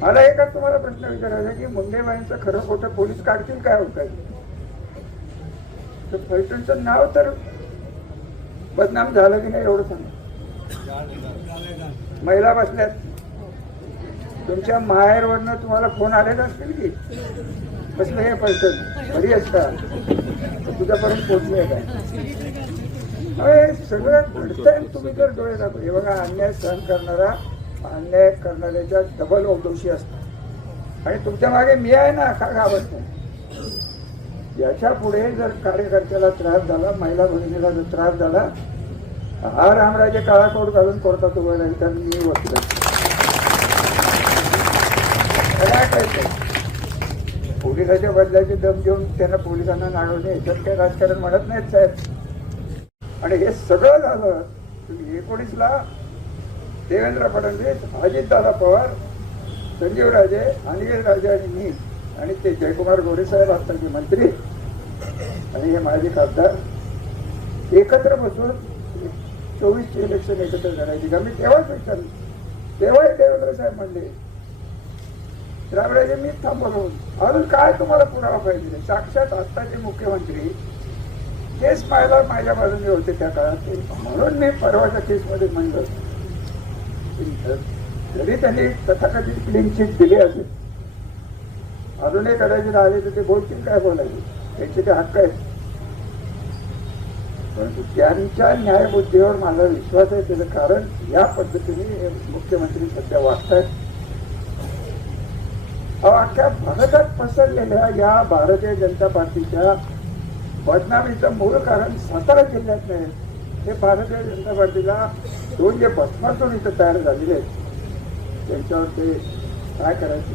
मला एकच तुम्हाला प्रश्न विचारायचा की मुंडेबाईंचं खरं खोटं पोलीस काढतील काय होत तर फलटणचं नाव तर बदनाम झालं की नाही एवढं सांगा. महिला बसल्यात, तुमच्या माहेरवरनं तुम्हाला फोन आलेला असतील की कसलं हे फलटण घरी असता तुझ्यापर्यंत पोहोचले काय सगळं घडतंय. तुम्ही जर डोळे दाखव हे बघा, अन्याय सहन करणारा अन्याय करणाऱ्याच्या डबल दोषी असतात आणि तुमच्या मागे मी आहे ना का घाबरत नाही. याच्या पुढे जर कार्यकर्त्याला त्रास झाला, महिला भगिनीला जर त्रास झाला, हा रामराजे काळा कोट घालून कोर्टात उभं राहील तर मी वकील काय कळतं. पोलिसाच्या बदल्याची दम देऊन त्यांना पोलिसांना नागवणे याच्यात काही राजकारण म्हणत नाहीत साहेब. आणि हे सगळं झालं 19ला देवेंद्र फडणवीस, अजितदादा पवार, संजीव राजे, अनिल राजे आणि मी आणि ते जयकुमार गोरे साहेब आत्ताचे मंत्री आणि हे माजी खासदार एकत्र बसून 24ची इलेक्शन एकत्र करायची का. मी तेव्हाच विचारलं, तेव्हाही देवेंद्र साहेब म्हणले रामराजे मी थांबवून अजून काय तुम्हाला पुरावा पाहिजे. साक्षात आत्ताचे मुख्यमंत्री केस पाहायला माझ्या बाजूने होते त्या काळात, म्हणून मी परवाच्या केसमध्ये म्हणलं जरी त्यांनी तथाकथित क्लीन चिट दिली असेल, अजूनही कदाचित आले तर ते बोलतील काय बोलायचे, त्यांचे ते हक्क आहेत. परंतु त्यांच्या न्यायबुद्धीवर माझा विश्वास आहे. त्याचं कारण या पद्धतीने मुख्यमंत्री सध्या वागतायत. अख्ख्या भारतात पसरलेल्या या भारतीय जनता पार्टीच्या बदनामीचं मूळ कारण सातारा जिल्ह्यात नाही. हे भारतीय जनता पार्टीला दोन जे भस्मासून इथं तयार झालेले आहेत त्यांच्यावर ते काय करायचं